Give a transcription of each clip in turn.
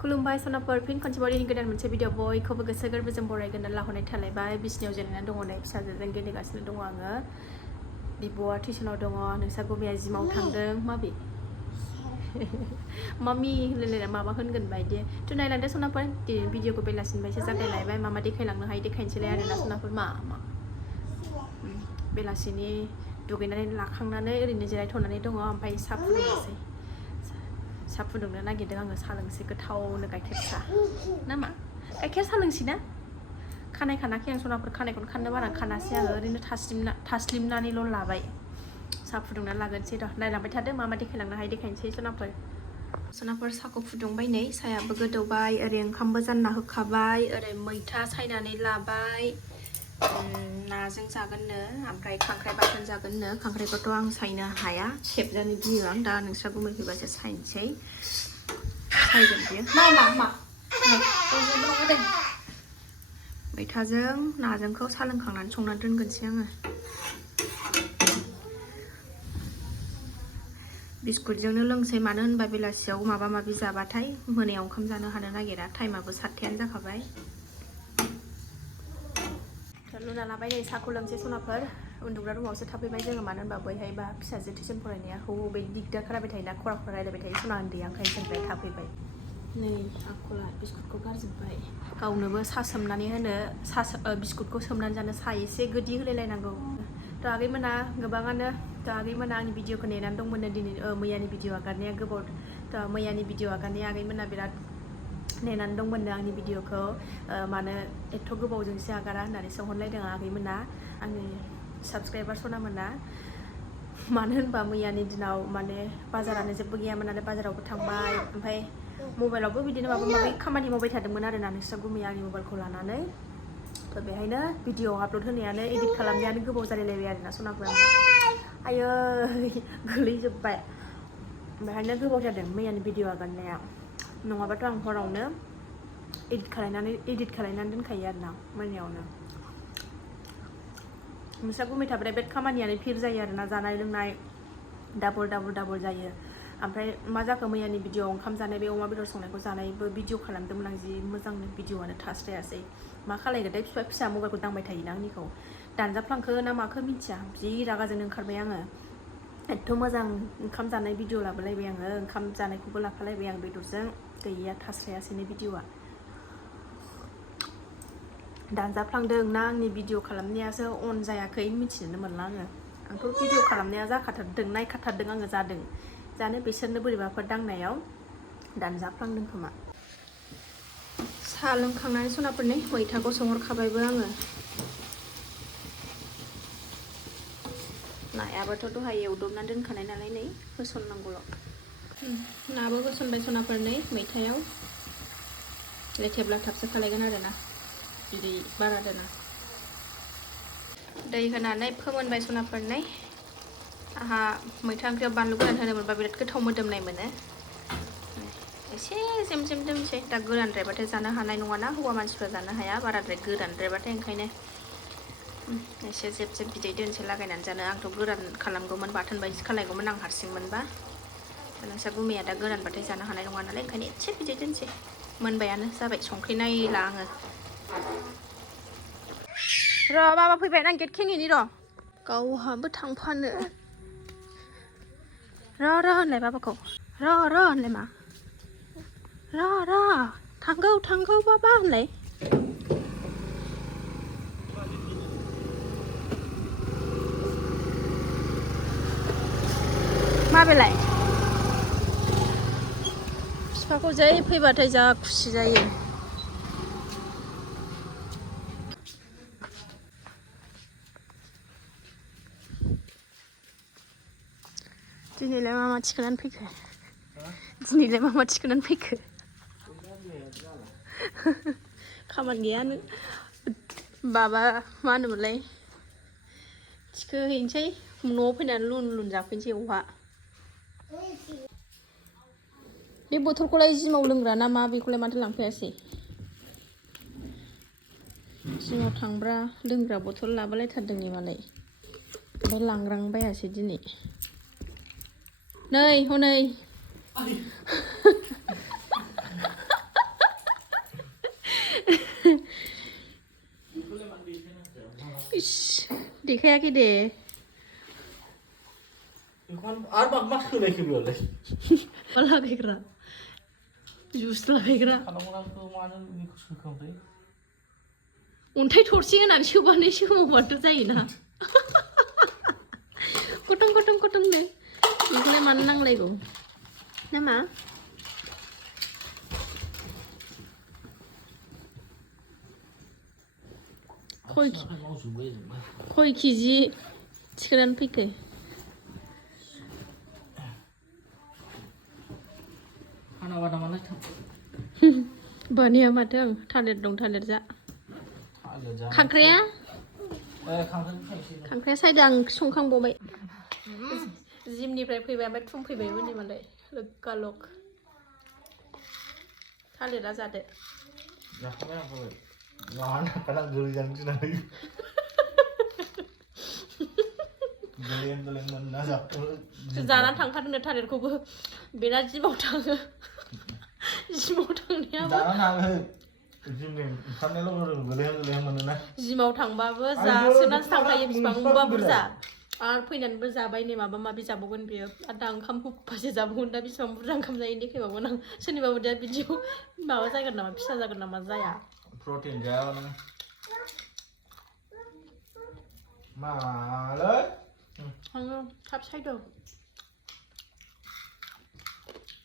खुलुमबाय सनाफोर फिन खनसेबाव दिनै गोदान मोनसे भिडिअ बयखौबो गोसो गोरबोजों बरायगोन लाहरनाय थालायबाय बिसिनायाव जिरायनानै दङ नै फिसाजोजों गेलेगासिनो दङ आङो बिब'आ टिउसनाव दङ नोंसा गुमैया जिमाव थांदों माबि मामि होनलायलायना माबा होनगोन बायदि थ' नायलांदो सनाफोर दिनै भिडिअखौ बेलासिनिफ्रायसो जागायलायबाय मा मा देखायलांनो हायो देखायनोसैलाय आरोना सनाफोर मा बेलासिनि दुगैनानै लाखांनानै ओरैनो जिरायथ'नानै दङ ओमफ्राय साहा फुदुंनोसै साहा फुदुंनो नागिरदों आङो साहा लोंसै गोथावनो गाइखेर साहा नामा गाइखेर साहा लोंसै ना खानाय खानाखै आं सनाफोर खानायखौनो खाननो बारा खानासै आङो ओरैनो थास्लिमनानैल' लाबाय साहा फुदुंना लागोनसै र' नायलांबाय थादो मा मा देखायलांनो हायो देखायनोसै सनाफोर साहाखौ फुदुंबाय नै साहायाबो गोदौबाय ओरै ओंखामबो जानना होखाबाय ओरै मैथा सायनानै लाबाय नाजों जागोननो ओमफ्राय खांख्राइ बाथोन जागोननो खांख्राइखौथ' आं सायनो हाया खेबजानो गियो आं दा नोंस्रा गुमै फैबासो सायनोसै सायगोन बियो मैथाजों नाजोंखौ साहा लोंखांनानै संनानै दोनगोनसै आङो बिस्कुटजोंनो लोंसै मानो होनबा बेलासियाव माबा माबि जाबाथाय मोनायाव ओंखाम जानो हानो नागिरा टाइमाबो 7थायानो जाखाबाय लुना लाबाय नै साहाखौ लोंसै सनाफोर उन्दुग्रा रुमावसो थाफैबाय जोङो मानो होनबा बैहायबा फिसाजो टिउसन फरायनाया हौबै दिगदार खालामबाय थायोना खरा रायलायबाय थायो सना उन्दैया ओंखायनो जों बेहाय थाफैबाय नै आखला बिस्कुटखौ गारजोब्बाय गावनोबो साहा सोमनानै होनो बिस्कुटखौ सोमनानै जानो साहा एसे गोदि होलायलायनांगौ थ' आगैमोना गोबाङानो आगैमोना आंनि भिडिअखौ नेनानै दंमोन दिनै मैयानि भिडिअ आगारनाया गोबाव थ' मैयानि भिडिअ आगारनाया आगैमोना बिराद नेनानै दंमोननो आंनि भिडिअखौ मानो एथ' गोबावजोंसो आगारा होननानै सोंहरलायदों आगैमोना आंनि साबसक्राइबार सनामोना मानो होनबा मैयानि दिनाव माने बाजारानो जेबो गैयामोन नालाय बाजारावबो थांबाय ओमफ्राय मबाइलावबो बिदिनो माबा माबि खामानि मावबाय थादोंमोन आरोना नोंस्रा गुमैया आंनि मबाइलखौ लानानै थ' बेहायनो भिडिअ आपल'ड होनायानो एडिट खालामनायानो गोबाव जालायलायबाय आरोना सनाफोर आयै गोलैजोब्बाय बेहायनो गोबाव जादों मैयानि भिडिअ आगारनाया नङाबाथ' आं हरावनो एडिट खालायनानै दोनखायो आरोना मोनायावनो नोंस्रा गुमै थाबाथाय बे खामानियानो फिर जायो आरोना जानाय लोंनाय डाबल जायो ओमफ्राय मा जाखो मैयानि भिडिअ ओंखाम जानाय बे अमा बेदर संनायखौ जानायबो भिडिअ खालामदोंमोन आं जि मोजां भिडिअआनो थास्रायासै मा खालायगोनथाय फिसा मबाइलखौ दांबाय थायोना आंनिखौ दानजाफ्लांखो ना माखो मिथिया जि रागाजोंनो ओंखारबाय आङो एथ' मोजां ओंखाम जानाय भिडिअ लाबोलायबाय आङो ओंखाम जानायखौबो लाफालायबाय आं बेदरजों गैया थास्रायासैनो भिडिअआ दानजाफ्लांदों ना आंनि भिडिअ खालामनायासो अन जायाखै मिथिनोनो मोनला आंथ' भिडिअ खालामनाया जाखाथारदों नायखाथारदों आङो जानो बिसोरनो बोरैबाफोर दांनायाव दानजाफ्लांदों खोमा साहा लोंखांनानै सनाफोरनि मैथाखौ सोंहरखाबायबो आङो नायाबोथ' दहाय एवदबनानै दोनखानाय नालाय नै होसननांगौल' नाबो होसनबाय सनाफोर नै मैथायाव लेथेब लाथाबसो खालायगोन आरोना बिदै बारा दोना दै होनानै फोमोनबाय सनाफोर नै आहा मैथा ओंख्रियाव बानलु गोरान होनो मोनबा बिराद गोथाव मोदोमनाय मोनो एसे जेम दोनसै दा गोरानद्रायबाथाय जानो हानाय नङाना हौवा मानसिफ्रा जानो हाया बाराद्राय गोरानद्रायबाथाय ओंखायनो एसे जेब बिदै दोनसै लागायनानै जानो आंथ' गोरान खालामगौमोन बाथोन बायदि खालायगौमोन आं हारसिंमोनबा नोंस्रा गुमैया दा गोरानबाथाय जानो हानाय नङा नालाय ओंखायनो एसे बिदै दोनसै मोनबायानो जाबाय संख्रि नायला आङो र' बाबा फैबाय आं गेट खेंहैनि र' गावहाबो थांफानो र' होनलाय बाबाखौ र' होनलाय मा र' थांगौ बाबा होनलाय माबेलाय बिफाखौ जै फैबाथाय जा खुसि जायो दिनैलाय मा थिखोनानै फैखो खामानि गैयानो बाबा मा होनोमोनलाय थिखोहैनोसै न'आव फैनानै लुन जाफैनोसै अहा बे बथलखौलाय जिमाव लोंग्रा ना मा बेखौलाय माथो लांफैयासै जिमाव थांब्रा लोंग्रा बथल लाबोलायथारदों मालाय ओमफ्राय लांग्रांबायासै दिनै नै हनै देखायाखै दे बेखौ आरो मा सोलायखो बेयावलाय मा लागायग्रा जुस लागायग्रा खालामग्राखौ मानो बेखौ सोखांबाय अन्थाइ थरसे होनानै सोबानो सोमावबाथ' जायोना कटं कटं कटंनो बेखौलाय मानो नांलायगौ नामा खय केजि थिखोनानै फैखो बानाया माथो आं थालिर दं थालिर जा खांख्राया खांख्राया सायदों आं संखांबावबाय जिमनिफ्राय फैबाय ओमफ्राय थुम फैबायमोन नै मालाय लोगगा लग थालिरा जादो जाखाबाय आं फैबाय माना गोलैजानो गिनानै गोलें मोनना जानानै थांखादोंनो थालिरखौबो बिराद जिमाव थाङो जिमाव थांनायाबो जानानै जिमनि ओंखारनायल' गोलें मोनोना जिमाव थांबाबो जासोनासो थांखायो बिसिबांबा बुरजा आरो फैनानैबो जाबाय नै माबा माबि जाबावगोन बियो आरो दा ओंखाम होफासे जाबावगोन दा बेसेबां बुरजा ओंखाम जायो देखायबावगोन आं सोरनिबा उदैया बिदियाव माबा जागोन नामा फिसा जागोन नामा जाया प्रटिन जायाबा नों मालै आङो थाब सायदों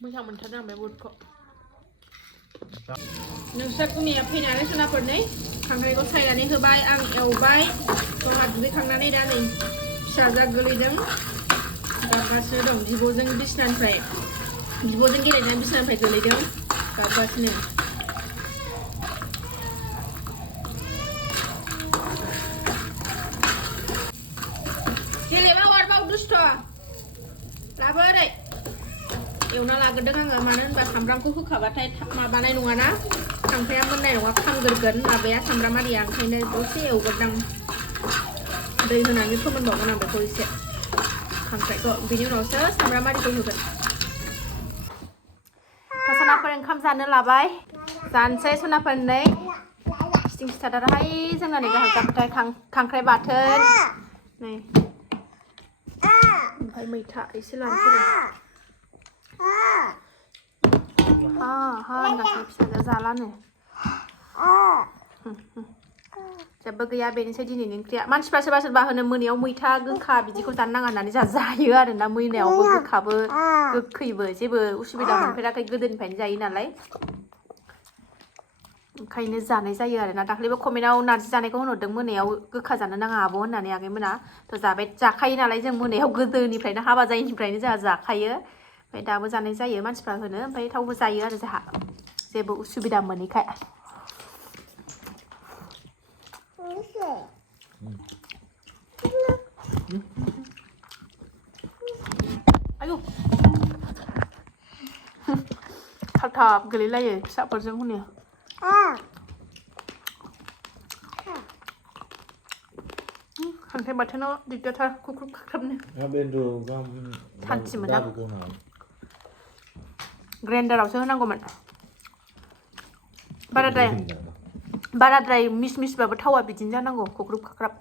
मोजां मोनथारदों आं बे बुटखौ नोंस्रा गुमिया फैनानै सोनाफोरनै खांख्राइखौ सायनानै होबाय आं एवबाय जोंहा दुगैखांनानै दा नै फिसाजोआ गोलैदों गाबगासिनो दं बिब'जों बिसिनानिफ्राय बिब'जों गेलेनानै बिसिनानिफ्राय गोलैदों गाबगासिनो गेलेबाव आरोबाव दुस्थ' लाबो ओरै एवना लाग्रोदों आङो मानो होनबा सामब्रामखौ होखाबाथाय थाब माबानाय नङाना खांख्राइया मोननाय नङा खामगोरगोन माबाया सामब्राम आरिया ओंखायनो दसे एवग्रोदां दै होनानै फोमोनबावगोन आं बेखौ एसे खांख्राइखौ बिनि उनावसो सामब्राम आरिखौ होगोन सनाफोर ओंखाम जानो लाबाय जानोसै सनाफोर नै सिथिं सिथादारहाय जोंना नै गाहाय जाबाथाय खांख्राइ बाथोन नै ओमफ्राय मैथा एसे लानोसै हा होनगासिनो फिसाजोआ जालानो जेबो गैया बेनोसै दिनैनि ओंख्रिया मानसिफ्रा सोरबा सोरबा होनो मोनायाव मैथा गोखा बिदिखौ जानो नाङा होननानै जायो आरोना मोनायावबो गोखाबो गोखैबो जेबो उसुबिदा मोनफेराखै गोदोनिफ्रायनो जायो नालाय ओंखायनो जानाय जायो आरोना दाख्लैबो कमेन्टआव नारजि जानायखौ होनहरदों मोनायाव गोखा जानो नाङा आब' होननानै आगैमोना थ' जाखायो नालाय जों मोनायाव गोदोनिफ्रायनो हाबा जायैनिफ्रायनो जोंहा जाखायो ओमफ्राय दाबो जानाय जायो मानसिफ्रा होनो ओमफ्राय थावबो जायो आरो जोंहा जेबो उसुबिदा मोनैखाय आयु थाब गोलैलायो फिसाफोरजों हनै खांख्राइ बाथोनाव दिगदारथार खुख्रुब खाख्राबनो सान्थि मोना ग्राइन्डारावसो होनांगौमोन बाराद्राय मिस मिसबाबो थावा बिदिनो जानांगौ खुख्रुब खाख्राब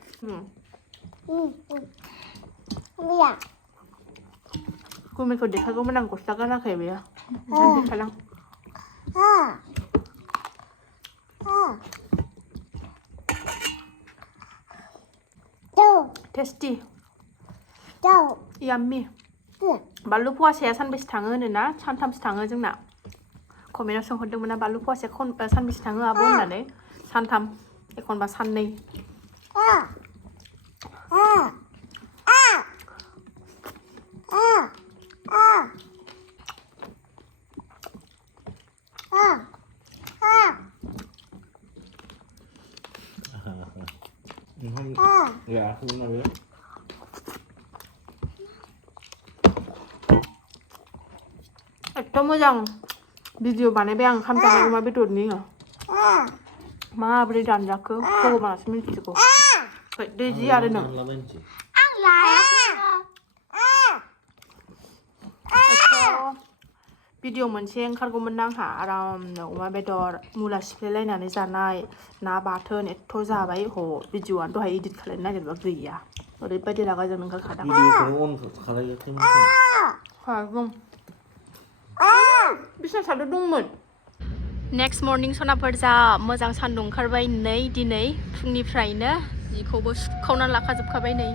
गुमिखौ देखायगौमोन आं गस्ला गानाखै बेयो ओंखायनो देखायलां टेस्टि याम्मी बानलु फवासेया सानबेसे थाङो होनोना सानथामसो थाङो जोंना कमेन्टआव सोंहरदोंमोन ना बानलु फवासेया सानबेसे थाङो आब' होननानै सानथाम एखनबा साननै एथ' मोजां भिडिअ बानायबाय आं ओंखाम जानाय अमा बेदरनि माबोरै दानजाखो भगबानासो मिथिगौ दैजि आरो नों भिडिअ मोनसे ओंखारगौमोन आंहा आरामनो अमा बेदर मुला सिफ्लेलायनानै जानाय ना बाथोन एथ' जाबाय ह भिडिअ'आनो दहाय इडिट खालामनो नागिरबा गैया ओरैबायदि रागा जोंनो ओंखारखादों भिडिअखौ अन खालामयाखैमोन हागोन बिसना सादर दंमोन नेक्स्ट मर्निं सनाफोर जा मोजां सान्दुं ओंखारबाय नै दिनै फुंनिफ्रायनो जिखौबो सुखावनानै लाखाजोबखाबाय नै